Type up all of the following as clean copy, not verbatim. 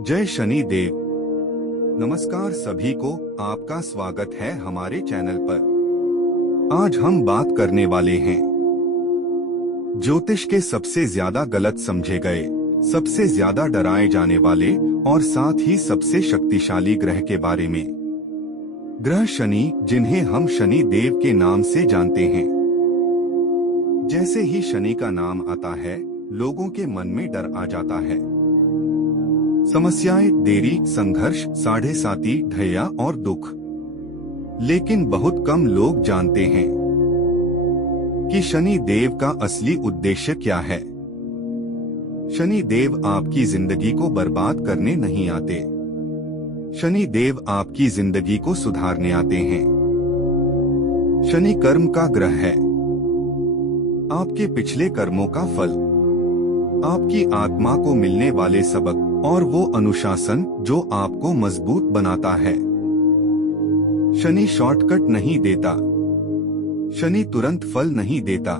जय शनि देव। नमस्कार सभी को, आपका स्वागत है हमारे चैनल पर। आज हम बात करने वाले हैं ज्योतिष के सबसे ज्यादा गलत समझे गए, सबसे ज्यादा डराए जाने वाले और साथ ही सबसे शक्तिशाली ग्रह के बारे में। ग्रह शनि, जिन्हें हम शनि देव के नाम से जानते हैं। जैसे ही शनि का नाम आता है, लोगों के मन में डर आ जाता है। समस्याएं, देरी, संघर्ष, साढ़े साती, ढैया और दुख। लेकिन बहुत कम लोग जानते हैं कि शनि देव का असली उद्देश्य क्या है। शनि देव आपकी जिंदगी को बर्बाद करने नहीं आते। शनि देव आपकी जिंदगी को सुधारने आते हैं। शनि कर्म का ग्रह है। आपके पिछले कर्मों का फल, आपकी आत्मा को मिलने वाले सबक और वो अनुशासन जो आपको मजबूत बनाता है। शनि शॉर्टकट नहीं देता, शनि तुरंत फल नहीं देता,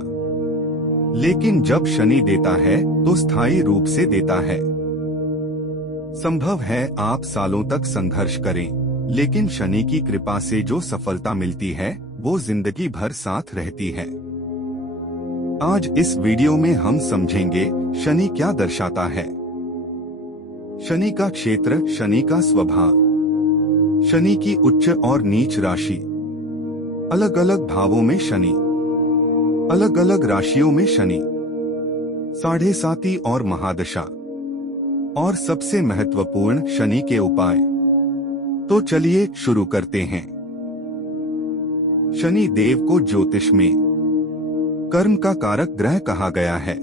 लेकिन जब शनि देता है तो स्थायी रूप से देता है। संभव है आप सालों तक संघर्ष करें, लेकिन शनि की कृपा से जो सफलता मिलती है वो जिंदगी भर साथ रहती है। आज इस वीडियो में हम समझेंगे शनि क्या दर्शाता है। शनि का क्षेत्र, शनि का स्वभाव, शनि की उच्च और नीच राशि, अलग अलग भावों में शनि, अलग अलग राशियों में शनि, साढ़े साती और महादशा, और सबसे महत्वपूर्ण शनि के उपाय। तो चलिए शुरू करते हैं। शनि देव को ज्योतिष में कर्म का कारक ग्रह कहा गया है।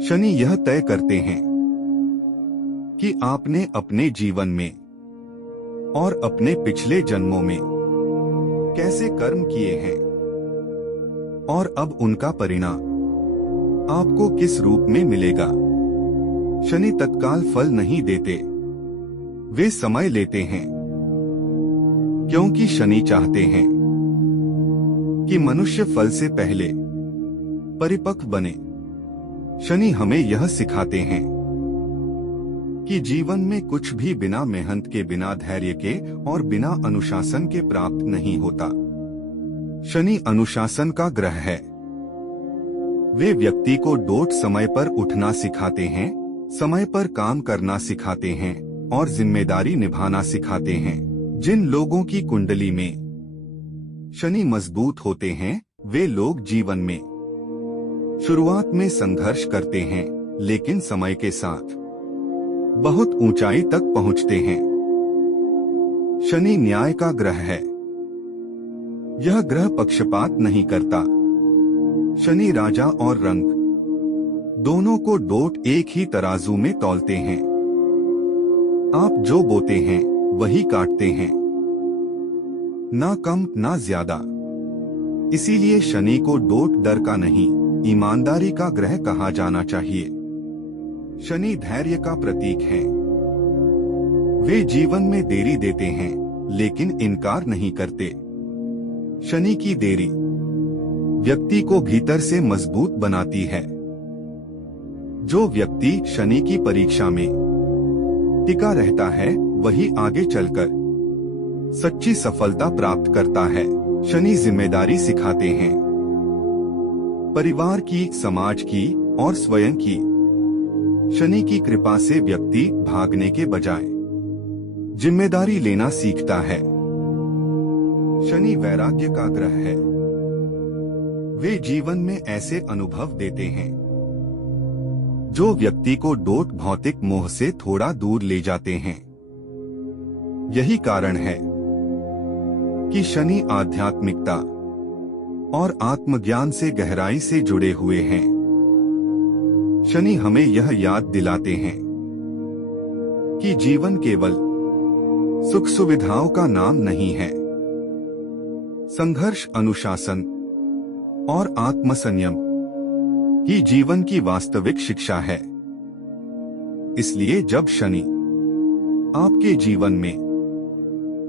शनि यह तय करते हैं कि आपने अपने जीवन में और अपने पिछले जन्मों में कैसे कर्म किए हैं और अब उनका परिणाम आपको किस रूप में मिलेगा। शनि तत्काल फल नहीं देते, वे समय लेते हैं, क्योंकि शनि चाहते हैं कि मनुष्य फल से पहले परिपक्व बने। शनि हमें यह सिखाते हैं कि जीवन में कुछ भी बिना मेहनत के, बिना धैर्य के और बिना अनुशासन के प्राप्त नहीं होता। शनि अनुशासन का ग्रह है। वे व्यक्ति को डोट समय पर उठना सिखाते हैं, समय पर काम करना सिखाते हैं और जिम्मेदारी निभाना सिखाते हैं। जिन लोगों की कुंडली में शनि मजबूत होते हैं, वे लोग जीवन में शुरुआत में संघर्ष करते हैं, लेकिन समय के साथ बहुत ऊंचाई तक पहुंचते हैं। शनि न्याय का ग्रह है। यह ग्रह पक्षपात नहीं करता। शनि राजा और रंग दोनों को डोट एक ही तराजू में तौलते हैं। आप जो बोते हैं वही काटते हैं, ना कम ना ज्यादा। इसीलिए शनि को डोट डर का नहीं, ईमानदारी का ग्रह कहा जाना चाहिए। शनि धैर्य का प्रतीक है। वे जीवन में देरी देते हैं, लेकिन इनकार नहीं करते। शनि की देरी व्यक्ति को भीतर से मजबूत बनाती है। जो व्यक्ति शनि की परीक्षा में टिका रहता है, वही आगे चलकर सच्ची सफलता प्राप्त करता है। शनि जिम्मेदारी सिखाते हैं, परिवार की, समाज की और स्वयं की। शनि की कृपा से व्यक्ति भागने के बजाय जिम्मेदारी लेना सीखता है। शनि वैराग्य का ग्रह है। वे जीवन में ऐसे अनुभव देते हैं जो व्यक्ति को डोट भौतिक मोह से थोड़ा दूर ले जाते हैं। यही कारण है कि शनि आध्यात्मिकता और आत्मज्ञान से गहराई से जुड़े हुए हैं। शनि हमें यह याद दिलाते हैं कि जीवन केवल सुख सुविधाओं का नाम नहीं है। संघर्ष, अनुशासन और आत्मसंयम ही जीवन की वास्तविक शिक्षा है। इसलिए जब शनि आपके जीवन में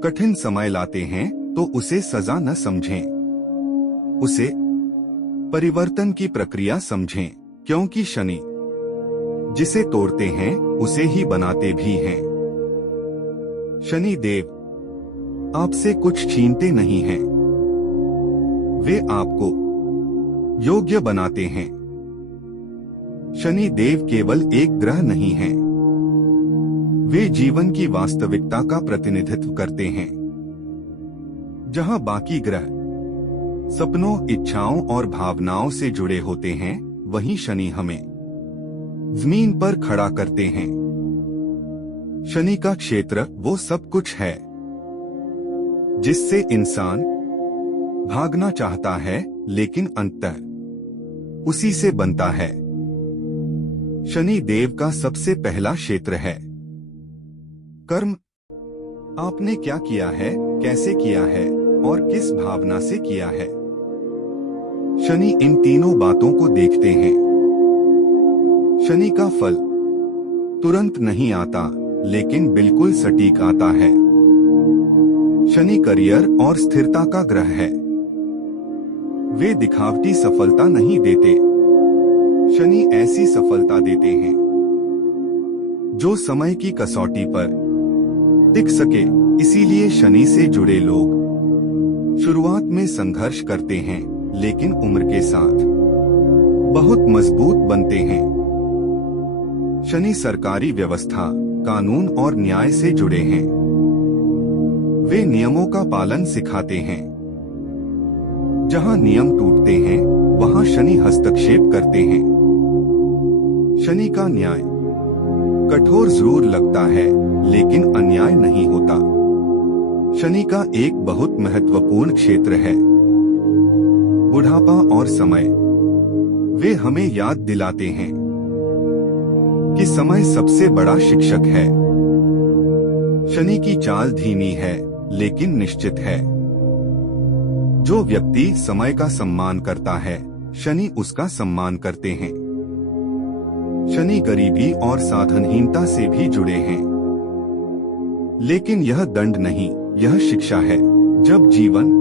कठिन समय लाते हैं, तो उसे सजा न समझें, उसे परिवर्तन की प्रक्रिया समझें, क्योंकि शनि जिसे तोड़ते हैं उसे ही बनाते भी हैं। शनि देव आपसे कुछ छीनते नहीं हैं, वे आपको योग्य बनाते हैं। शनि देव केवल एक ग्रह नहीं हैं, वे जीवन की वास्तविकता का प्रतिनिधित्व करते हैं। जहां बाकी ग्रह सपनों, इच्छाओं और भावनाओं से जुड़े होते हैं, वहीं शनि हमें जमीन पर खड़ा करते हैं। शनि का क्षेत्र वो सब कुछ है जिससे इंसान भागना चाहता है, लेकिन अंततः उसी से बनता है। शनि देव का सबसे पहला क्षेत्र है कर्म। आपने क्या किया है, कैसे किया है और किस भावना से किया है। शनि इन तीनों बातों को देखते हैं। शनि का फल तुरंत नहीं आता, लेकिन बिल्कुल सटीक आता है। शनि करियर और स्थिरता का ग्रह है, वे दिखावटी सफलता नहीं देते। शनि ऐसी सफलता देते हैं जो समय की कसौटी पर टिक सके। इसीलिए शनि से जुड़े लोग शुरुआत में संघर्ष करते हैं, लेकिन उम्र के साथ बहुत मजबूत बनते हैं। शनि सरकारी व्यवस्था, कानून और न्याय से जुड़े हैं, वे नियमों का पालन सिखाते हैं। जहां नियम टूटते हैं, वहां शनि हस्तक्षेप करते हैं। शनि का न्याय कठोर जरूर लगता है, लेकिन अन्याय नहीं होता। शनि का एक बहुत महत्वपूर्ण क्षेत्र है बुढ़ापा और समय। वे हमें याद दिलाते हैं कि समय सबसे बड़ा शिक्षक है। शनि की चाल धीमी है, लेकिन निश्चित है। जो व्यक्ति समय का सम्मान करता है, शनि उसका सम्मान करते हैं। शनि गरीबी और साधनहीनता से भी जुड़े हैं, लेकिन यह दंड नहीं, यह शिक्षा है। जब जीवन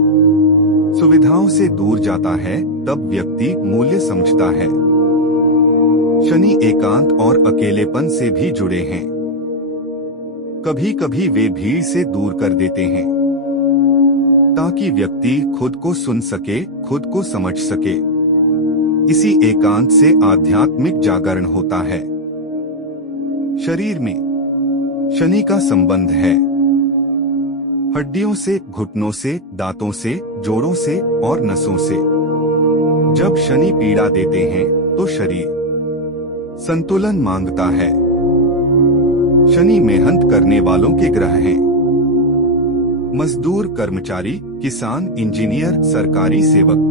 सुविधाओं से दूर जाता है, तब व्यक्ति मूल्य समझता है। शनि एकांत और अकेलेपन से भी जुड़े हैं। कभी कभी वे भीड़ से दूर कर देते हैं, ताकि व्यक्ति खुद को सुन सके, खुद को समझ सके। इसी एकांत से आध्यात्मिक जागरण होता है। शरीर में शनि का संबंध है हड्डियों से, घुटनों से, दांतों से, जोड़ों से और नसों से। जब शनि पीड़ा देते हैं, तो शरीर संतुलन मांगता है। शनि मेहनत करने वालों के ग्रह हैं। मजदूर, कर्मचारी, किसान, इंजीनियर, सरकारी सेवक,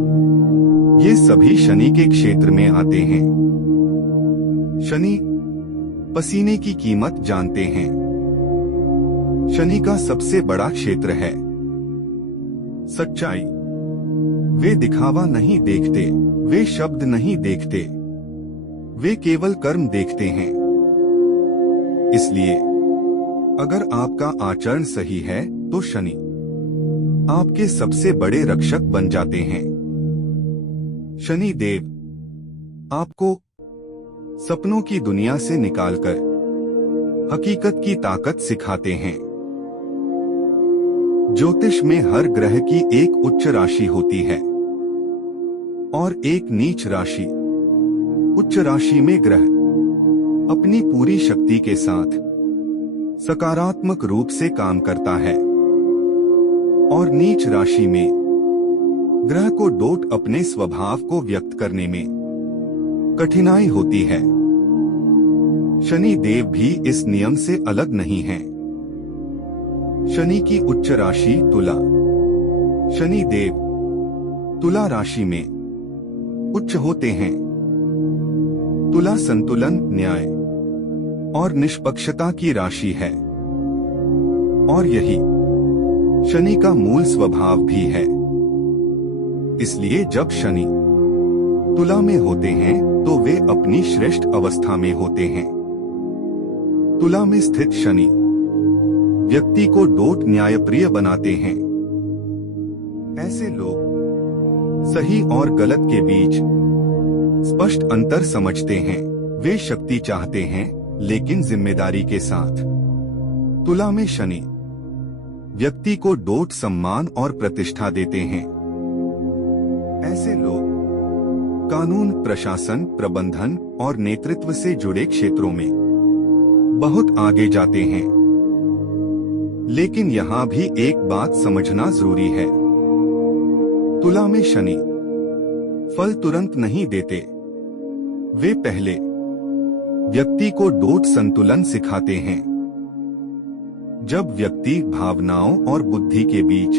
ये सभी शनि के क्षेत्र में आते हैं। शनि पसीने की कीमत जानते हैं। शनि का सबसे बड़ा क्षेत्र है सच्चाई। वे दिखावा नहीं देखते, वे शब्द नहीं देखते, वे केवल कर्म देखते हैं। इसलिए अगर आपका आचरण सही है, तो शनि आपके सबसे बड़े रक्षक बन जाते हैं। शनि देव आपको सपनों की दुनिया से निकालकर हकीकत की ताकत सिखाते हैं। ज्योतिष में हर ग्रह की एक उच्च राशि होती है और एक नीच राशि। उच्च राशि में ग्रह अपनी पूरी शक्ति के साथ सकारात्मक रूप से काम करता है और नीच राशि में ग्रह को डोट अपने स्वभाव को व्यक्त करने में कठिनाई होती है। शनि देव भी इस नियम से अलग नहीं हैं। शनि की उच्च राशि तुला। शनि देव तुला राशि में उच्च होते हैं। तुला संतुलन, न्याय और निष्पक्षता की राशि है और यही शनि का मूल स्वभाव भी है। इसलिए जब शनि तुला में होते हैं, तो वे अपनी श्रेष्ठ अवस्था में होते हैं। तुला में स्थित शनि व्यक्ति को डोट न्यायप्रिय बनाते हैं। ऐसे लोग सही और गलत के बीच स्पष्ट अंतर समझते हैं। वे शक्ति चाहते हैं लेकिन जिम्मेदारी के साथ। तुला में शनि व्यक्ति को डोट, सम्मान और प्रतिष्ठा देते हैं। ऐसे लोग कानून, प्रशासन, प्रबंधन और नेतृत्व से जुड़े क्षेत्रों में बहुत आगे जाते हैं। लेकिन यहाँ भी एक बात समझना जरूरी है, तुला में शनि फल तुरंत नहीं देते। वे पहले व्यक्ति को डोट, संतुलन सिखाते हैं। जब व्यक्ति भावनाओं और बुद्धि के बीच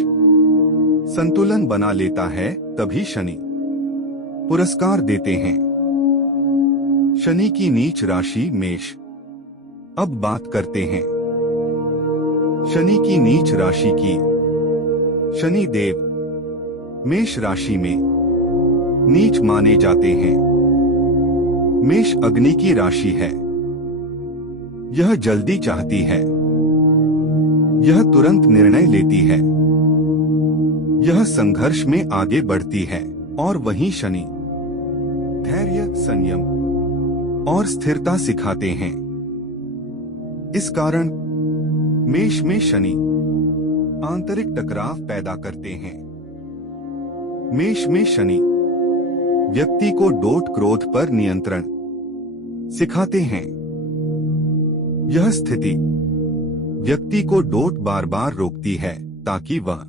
संतुलन बना लेता है तभी शनि पुरस्कार देते हैं। शनि की नीच राशि मेष। अब बात करते हैं शनि की नीच राशि की। शनि देव मेष राशि में नीच माने जाते हैं। मेष अग्नि की राशि है। यह जल्दी चाहती है, यह तुरंत निर्णय लेती है, यह संघर्ष में आगे बढ़ती है। और वहीं शनि धैर्य, संयम और स्थिरता सिखाते हैं। इस कारण मेष में शनि आंतरिक टकराव पैदा करते हैं। मेष में शनि व्यक्ति को डोट, क्रोध पर नियंत्रण सिखाते हैं। यह स्थिति व्यक्ति को डोट बार बार रोकती है ताकि वह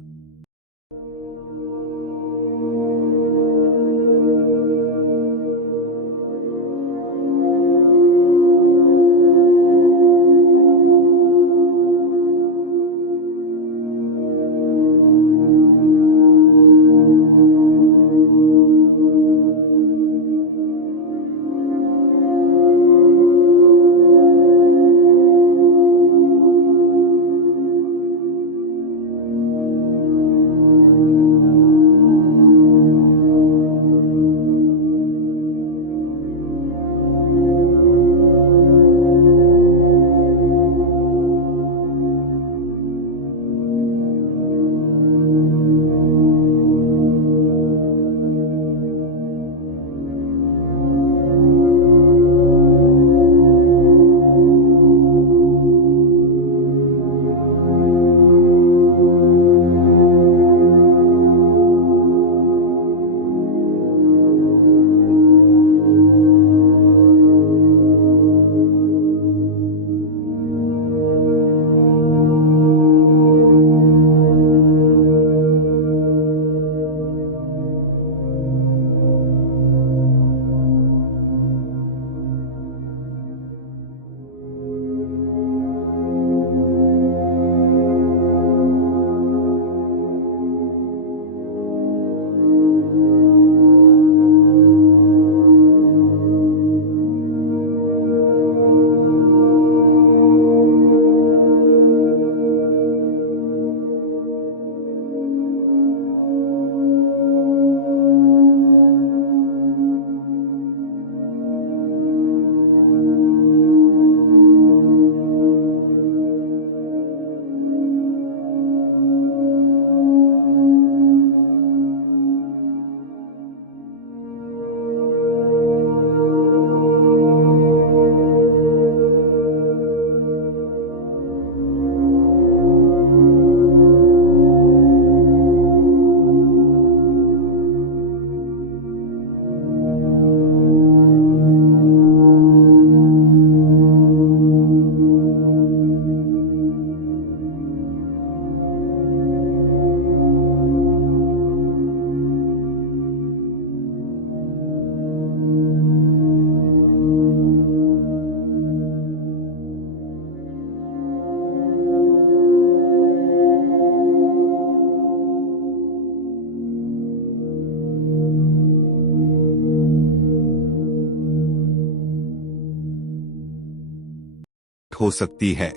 हो सकती है।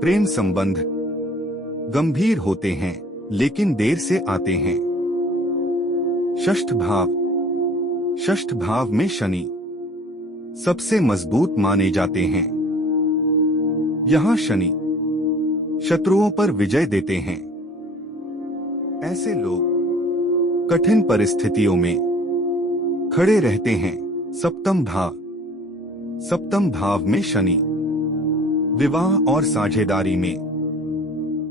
प्रेम संबंध गंभीर होते हैं लेकिन देर से आते हैं। षष्ठ भाव में शनि सबसे मजबूत माने जाते हैं। यहाँ शनि शत्रुओं पर विजय देते हैं। ऐसे लोग कठिन परिस्थितियों में खड़े रहते हैं। सप्तम भाव सप्तम भाव में शनि विवाह और साझेदारी में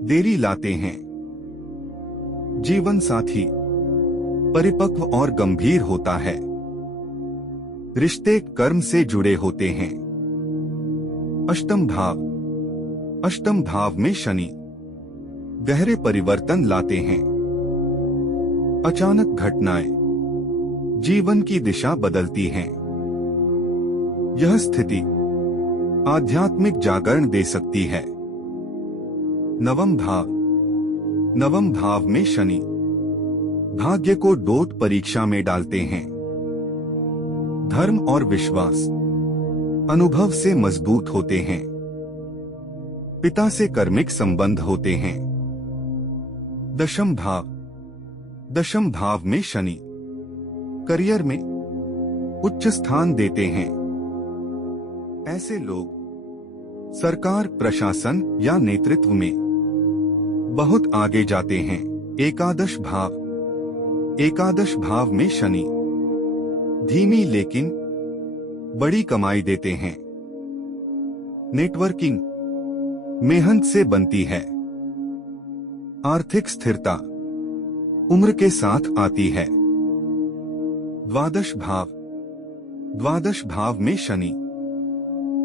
देरी लाते हैं। जीवन साथी परिपक्व और गंभीर होता है। रिश्ते कर्म से जुड़े होते हैं। अष्टम भाव में शनि गहरे परिवर्तन लाते हैं। अचानक घटनाएं जीवन की दिशा बदलती हैं। यह स्थिति आध्यात्मिक जागरण दे सकती है। नवम भाव में शनि भाग्य को डोट परीक्षा में डालते हैं। धर्म और विश्वास अनुभव से मजबूत होते हैं। पिता से कर्मिक संबंध होते हैं। दशम भाव में शनि करियर में उच्च स्थान देते हैं। ऐसे लोग सरकार, प्रशासन या नेतृत्व में बहुत आगे जाते हैं। एकादश भाव में शनि धीमी लेकिन बड़ी कमाई देते हैं। नेटवर्किंग मेहनत से बनती है। आर्थिक स्थिरता उम्र के साथ आती है। द्वादश भाव में शनि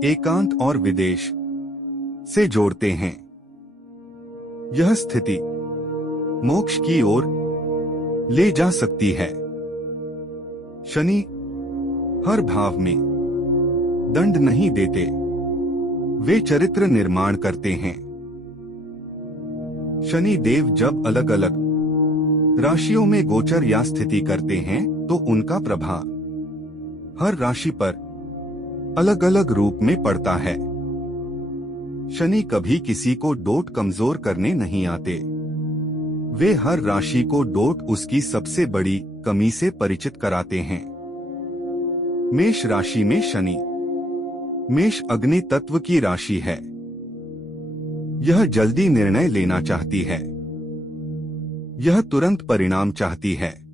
एकांत और विदेश से जोड़ते हैं। यह स्थिति मोक्ष की ओर ले जा सकती है। शनि हर भाव में दंड नहीं देते, वे चरित्र निर्माण करते हैं। शनि देव जब अलग अलग राशियों में गोचर या स्थिति करते हैं तो उनका प्रभाव हर राशि पर अलग अलग रूप में पड़ता है। शनि कभी किसी को डोट कमजोर करने नहीं आते। वे हर राशि को डोट उसकी सबसे बड़ी कमी से परिचित कराते हैं। मेष राशि में शनि मेष अग्नि तत्व की राशि है। यह जल्दी निर्णय लेना चाहती है। यह तुरंत परिणाम चाहती है।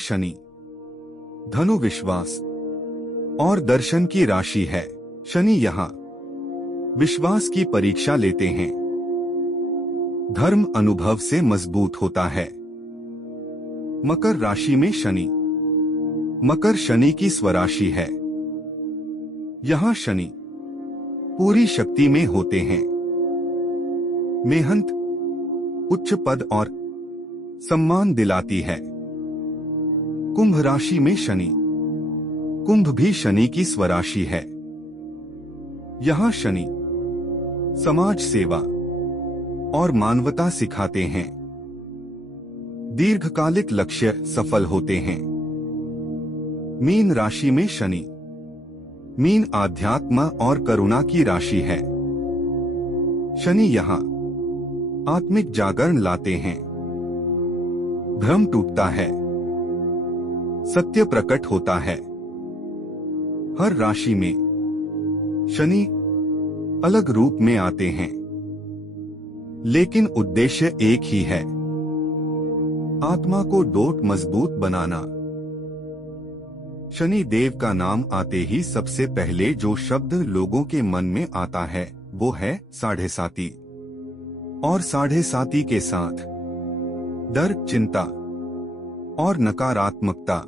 शनि धनु विश्वास और दर्शन की राशि है। शनि यहाँ विश्वास की परीक्षा लेते हैं। धर्म अनुभव से मजबूत होता है। मकर राशि में शनि। मकर शनि की स्वराशि है। यहाँ शनि पूरी शक्ति में होते हैं। मेहनत उच्च पद और सम्मान दिलाती है। कुंभ राशि में शनि। कुंभ भी शनि की स्वराशि है। यहाँ शनि समाज सेवा और मानवता सिखाते हैं। दीर्घकालिक लक्ष्य सफल होते हैं। मीन राशि में शनि। मीन आध्यात्म और करुणा की राशि है। शनि यहाँ आत्मिक जागरण लाते हैं। भ्रम टूटता है, सत्य प्रकट होता है। हर राशि में शनि अलग रूप में आते हैं, लेकिन उद्देश्य एक ही है, आत्मा को डोट मजबूत बनाना। शनि देव का नाम आते ही सबसे पहले जो शब्द लोगों के मन में आता है वो है साढ़े साती। और साढ़े साती के साथ डर, चिंता और नकारात्मकता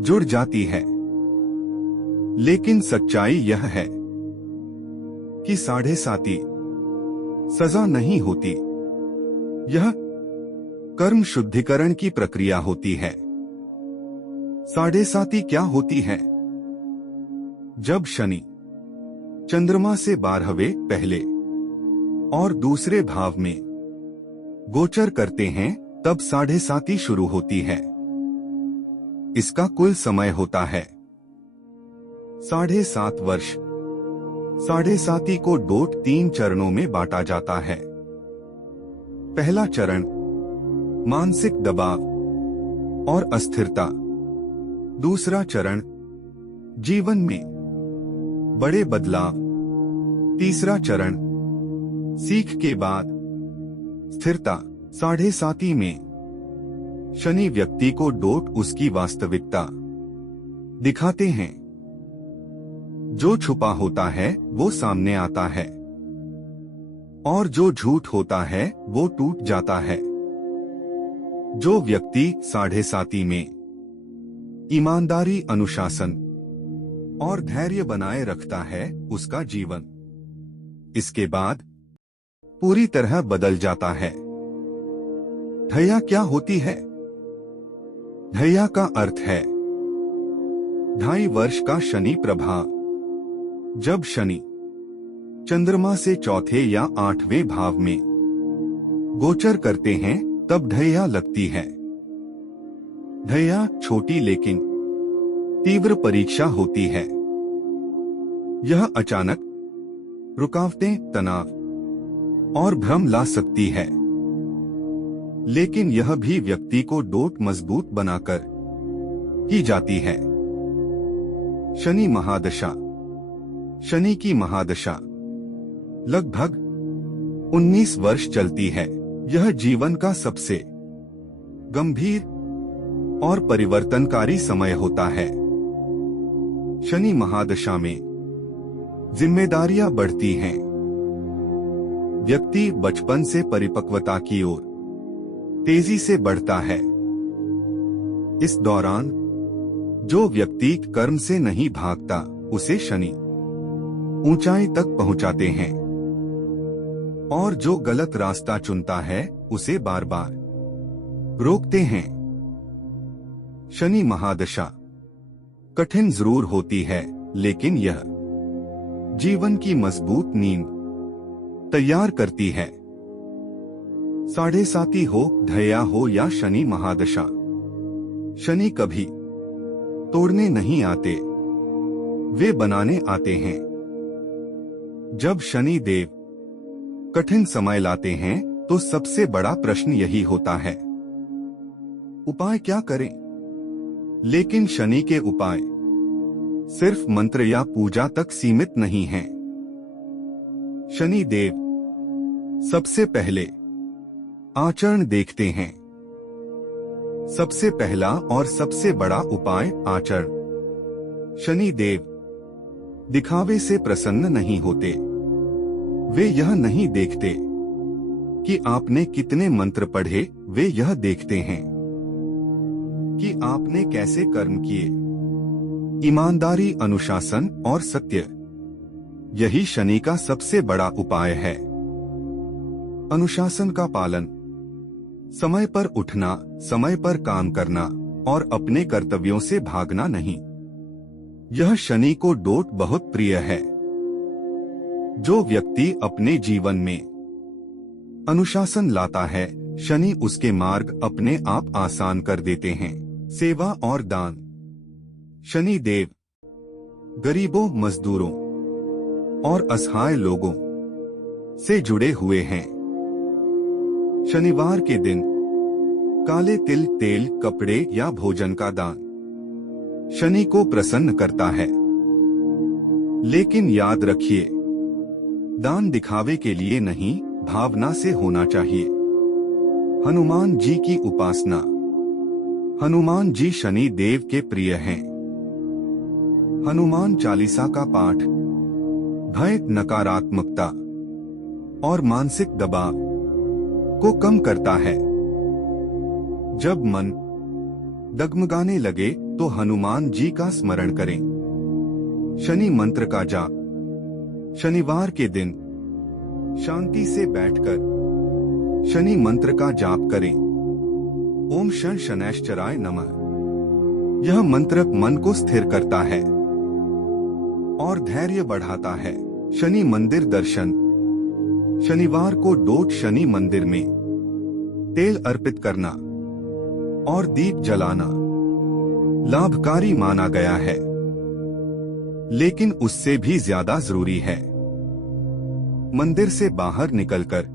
जुड़ जाती है। लेकिन सच्चाई यह है कि साढ़े साती सजा नहीं होती, यह कर्म शुद्धिकरण की प्रक्रिया होती है। साढ़े साती क्या होती है? जब शनि चंद्रमा से 12वें पहले और दूसरे भाव में गोचर करते हैं तब साढ़े साती शुरू होती है। इसका कुल समय होता है 7.5 वर्ष। साढ़े साती को डोट 3 चरणों में बांटा जाता है। पहला चरण मानसिक दबाव और अस्थिरता। दूसरा चरण जीवन में बड़े बदलाव। तीसरा चरण सीख के बाद स्थिरता। साढ़े साती में शनि व्यक्ति को डोट उसकी वास्तविकता दिखाते हैं। जो छुपा होता है वो सामने आता है और जो झूठ होता है वो टूट जाता है। जो व्यक्ति साढ़े साती में ईमानदारी, अनुशासन और धैर्य बनाए रखता है उसका जीवन इसके बाद पूरी तरह बदल जाता है। ढैया क्या होती है? ढैया का अर्थ है 2.5 वर्ष का शनि प्रभाव। जब शनि चंद्रमा से चौथे या 8वें भाव में गोचर करते हैं तब ढैया लगती है। ढैया छोटी लेकिन तीव्र परीक्षा होती है। यह अचानक रुकावटें, तनाव और भ्रम ला सकती है, लेकिन यह भी व्यक्ति को डोट मजबूत बनाकर की जाती है। शनि महादशा। शनि की महादशा लगभग 19 वर्ष चलती है। यह जीवन का सबसे गंभीर और परिवर्तनकारी समय होता है। शनि महादशा में जिम्मेदारियां बढ़ती हैं। व्यक्ति बचपन से परिपक्वता की ओर तेजी से बढ़ता है। इस दौरान जो व्यक्ति कर्म से नहीं भागता उसे शनि ऊंचाई तक पहुंचाते हैं, और जो गलत रास्ता चुनता है उसे बार बार रोकते हैं। शनि महादशा कठिन जरूर होती है, लेकिन यह जीवन की मजबूत नींव तैयार करती है। साढ़े साती हो, ढैया हो या शनि महादशा, शनि कभी तोड़ने नहीं आते, वे बनाने आते हैं। जब शनि देव कठिन समय लाते हैं तो सबसे बड़ा प्रश्न यही होता है, उपाय क्या करें? लेकिन शनि के उपाय सिर्फ मंत्र या पूजा तक सीमित नहीं हैं। शनि देव सबसे पहले आचरण देखते हैं। सबसे पहला और सबसे बड़ा उपाय आचरण। शनि देव दिखावे से प्रसन्न नहीं होते। वे यह नहीं देखते कि आपने कितने मंत्र पढ़े, वे यह देखते हैं कि आपने कैसे कर्म किए। ईमानदारी, अनुशासन और सत्य, यही शनि का सबसे बड़ा उपाय है। अनुशासन का पालन, समय पर उठना, समय पर काम करना और अपने कर्तव्यों से भागना नहीं। यह शनि को डोट बहुत प्रिय है। जो व्यक्ति अपने जीवन में अनुशासन लाता है, शनि उसके मार्ग अपने आप आसान कर देते हैं। सेवा और दान। शनि देव गरीबों, मजदूरों और असहाय लोगों से जुड़े हुए हैं। शनिवार के दिन काले तिल, तेल, कपड़े या भोजन का दान शनि को प्रसन्न करता है। लेकिन याद रखिए, दान दिखावे के लिए नहीं, भावना से होना चाहिए। हनुमान जी की उपासना। हनुमान जी शनि देव के प्रिय हैं। हनुमान चालीसा का पाठ भय, नकारात्मकता और मानसिक दबाव को कम करता है। जब मन डगमगाने लगे तो हनुमान जी का स्मरण करें। शनि मंत्र का जाप। शनिवार के दिन शांति से बैठकर शनि मंत्र का जाप करें। ओम शन शनैश्चराय नमः। यह मंत्र मन को स्थिर करता है और धैर्य बढ़ाता है। शनि मंदिर दर्शन। शनिवार को डोट शनि मंदिर में तेल अर्पित करना और दीप जलाना लाभकारी माना गया है। लेकिन उससे भी ज्यादा जरूरी है मंदिर से बाहर निकलकर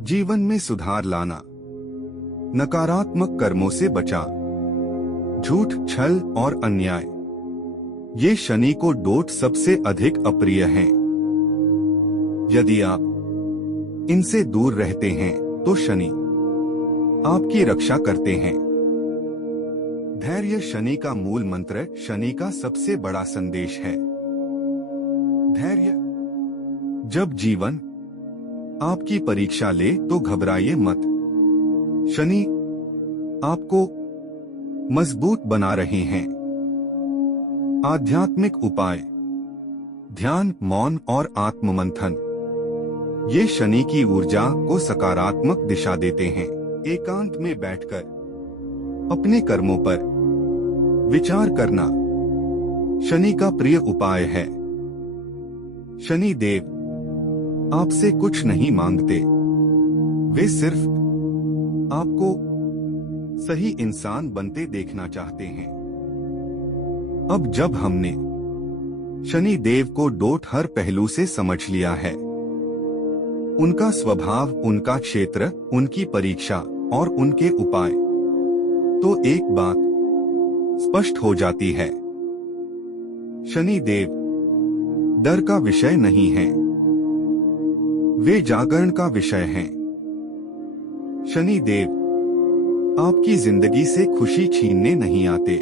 जीवन में सुधार लाना। नकारात्मक कर्मों से बचा। झूठ, छल और अन्याय, ये शनि को डोट सबसे अधिक अप्रिय हैं। यदि आप इनसे दूर रहते हैं तो शनि आपकी रक्षा करते हैं। धैर्य शनि का मूल मंत्र, शनि का सबसे बड़ा संदेश है धैर्य। जब जीवन आपकी परीक्षा ले तो घबराइए मत। शनि आपको मजबूत बना रहे हैं। आध्यात्मिक उपाय। ध्यान, मौन और आत्ममंथन, ये शनि की ऊर्जा को सकारात्मक दिशा देते हैं। एकांत में बैठकर अपने कर्मों पर विचार करना शनि का प्रिय उपाय है। शनि देव आपसे कुछ नहीं मांगते, वे सिर्फ आपको सही इंसान बनते देखना चाहते हैं। अब जब हमने शनि देव को डोट हर पहलू से समझ लिया है, उनका स्वभाव, उनका क्षेत्र, उनकी परीक्षा और उनके उपाय, तो एक बात स्पष्ट हो जाती है। शनि देव डर का विषय नहीं है, वे जागरण का विषय हैं। शनि देव आपकी जिंदगी से खुशी छीनने नहीं आते,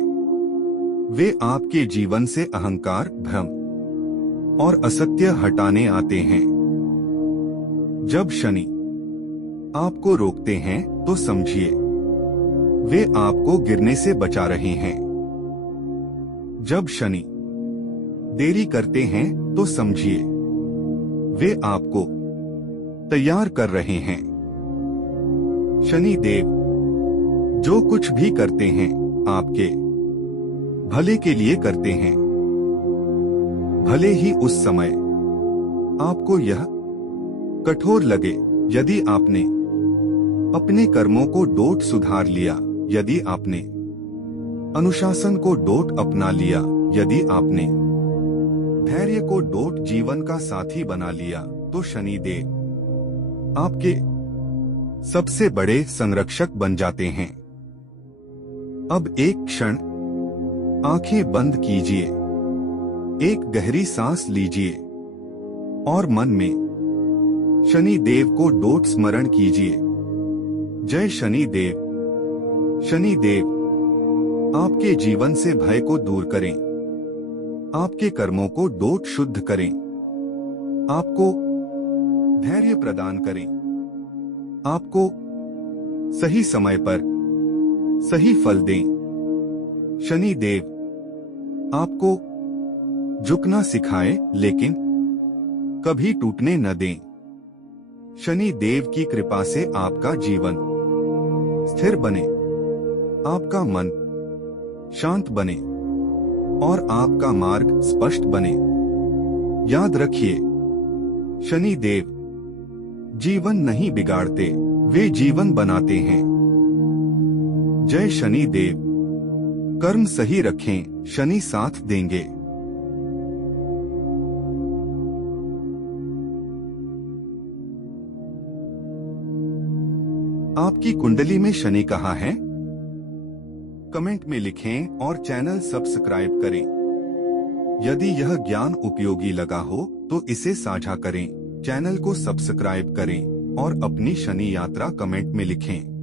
वे आपके जीवन से अहंकार, भ्रम और असत्य हटाने आते हैं। जब शनि आपको रोकते हैं तो समझिए वे आपको गिरने से बचा रहे हैं। जब शनि देरी करते हैं तो समझिए वे आपको तैयार कर रहे हैं। शनि देव जो कुछ भी करते हैं आपके भले के लिए करते हैं। भले ही उस समय आपको यह कठोर लगे, यदि आपने अपने कर्मों को डोट सुधार लिया, यदि आपने अनुशासन को डोट अपना लिया, यदि आपने धैर्य को डोट जीवन का साथी बना लिया, तो शनि देव आपके सबसे बड़े संरक्षक बन जाते हैं। अब एक क्षण आंखें बंद कीजिए, एक गहरी सांस लीजिए और मन में शनि देव को डोट स्मरण कीजिए। जय शनि देव। शनि देव आपके जीवन से भय को दूर करें, आपके कर्मों को दोष शुद्ध करें, आपको धैर्य प्रदान करें, आपको सही समय पर सही फल दें। शनि देव आपको झुकना सिखाए लेकिन कभी टूटने न दें। शनि देव की कृपा से आपका जीवन स्थिर बने, आपका मन शांत बने और आपका मार्ग स्पष्ट बने। याद रखिए, शनि देव जीवन नहीं बिगाड़ते, वे जीवन बनाते हैं। जय शनि देव। कर्म सही रखें, शनि साथ देंगे। आपकी कुंडली में शनि कहाँ है? कमेंट में लिखें और चैनल सब्सक्राइब करें। यदि यह ज्ञान उपयोगी लगा हो तो इसे साझा करें, चैनल को सब्सक्राइब करें और अपनी शनि यात्रा कमेंट में लिखें।